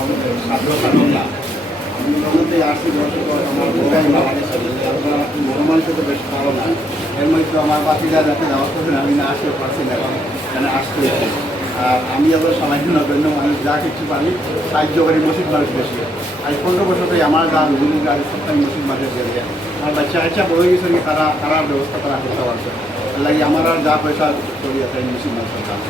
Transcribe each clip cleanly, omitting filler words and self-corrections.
সাধ্য সাধন না। আমি মূলত আসছি বছর পর আমার বোকাই বাংলাদেশ বড় মানুষের তো বেশ ভালো না। এর মধ্যে আমার বাতিরা যাতে যাওয়া করবেন আমি না আসতে পারছি না, এখন এখানে আসতে হয়েছে। আর আমি আবার সামান্য নগণ্য মানুষ, যা কিছু পারি সাহায্য করি মসজিদ মানুষ বেশি। আজ 15 বছর থেকে আমার যা হুজুরের গাড়ি সপ্তাহে মসজিদ মানুষের দিয়ে আমার বাচ্চা কাচ্চা বড় গেছে তারা তারার ব্যবস্থা তারা করতে পারছে। লাগে আমার আর যা পয়সা করি আছে মসজিদ মানুষের কাজ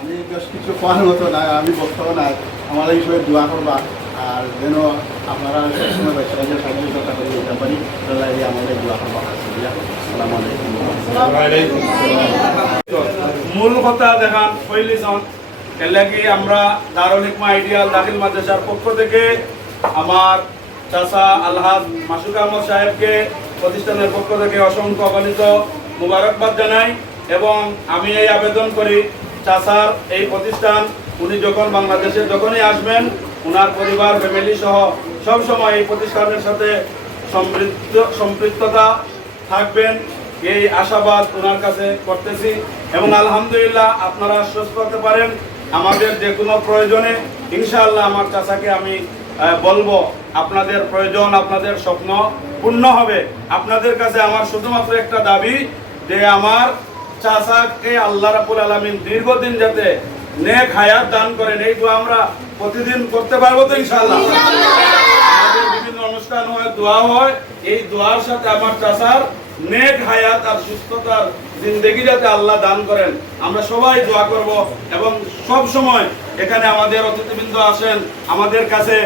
আমি বেশ কিছু পাওয়ার মতো না, আমি বক্তব্য না, আমার এই সময় দোয়া করবা আর যেন আপনারা সবসময় বাচ্চারা যে সাহায্য করতে করে দিতে পারি লাগে আমাদের দোয়া করবা। আসসালামু আলাইকুম। মূল কথা দেখান পয়লিজন এর লাগি আমরা দারুল হিকমা আইডিয়াল দাখিল মাদ্রাসার পক্ষ থেকে আমার চাচা আলহাজ মাসুক আহমদ সাহেবকে প্রতিষ্ঠানের পক্ষ থেকে অসংখ্য অগণিত মুবারকবাদ জানাই এবং আমি এই আবেদন করি চাচার এই প্রতিষ্ঠান উনি যখন বাংলাদেশে যখনই আসবেন ওনার পরিবার ফ্যামিলি সহ সবসময় এই প্রতিষ্ঠানের সাথে সম্পৃক্ততা থাকবেন এই আশাবাদ ওনার কাছে করতেছি এবং আলহামদুলিল্লাহ আপনারা আশ্বস্ত করতে পারেন আমাদের যে কোনো প্রয়োজনে ইনশাআল্লাহ আমার চাচাকে আমি বলবো আপনাদের প্রয়োজন আপনাদের স্বপ্ন পূর্ণ হবে। আপনাদের কাছে আমার শুধুমাত্র একটা দাবি যে আমার চাচাকে আল্লাহ রাব্বুল আলামিন দীর্ঘদিন যাতে নেক হায়াত দান করেন, এই দোয়া আমরা প্রতিদিন করতে পারবো তো ইনশাআল্লাহ। আমাদের বিভিন্ন অনুষ্ঠান হয়, দোয়া হয়, এই দোয়ার সাথে আমার চাচার নেক হায়াত আর সুস্থতার জিন্দেগি যাতে আল্লাহ দান করেন আমরা সবাই দোয়া করব এবং সব সময় এখানে আমাদের অতিথিবৃন্দ আসেন আমাদের কাছে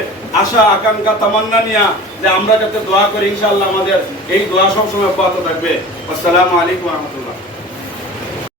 আশা আকাঙ্ক্ষা তামান্না নিয়ে যে আমরা যাতে দোয়া করি ইনশাআল্লাহ আমাদের এই দোয়া সব সময় অব্যাহত থাকবে। আসসালামু আলাইকুম ওয়া রাহমাতুল্লাহ।